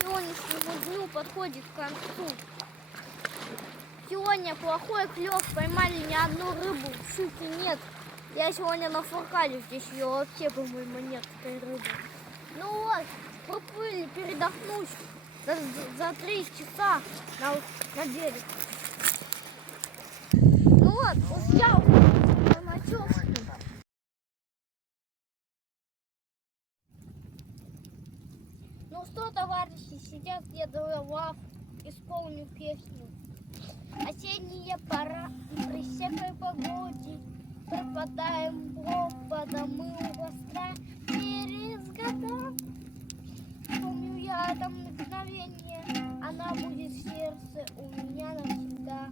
сегодняшнему дню подходит к концу. Сегодня плохой клев, поймали ни одну рыбу, щуки нет. Я сегодня нафуркалю, здесь ее вообще, по-моему, нет этой рыбы. Ну вот, поплыли передохнуть за 3 часа на берег. Ну вот, взял ночевку. Ну что, товарищи, сейчас я лав, исполню песню. Осенняя пора, и при всякой погоде пропадаем пропадом мы у костра. Через года помню я это мгновение, она будет в сердце у меня навсегда.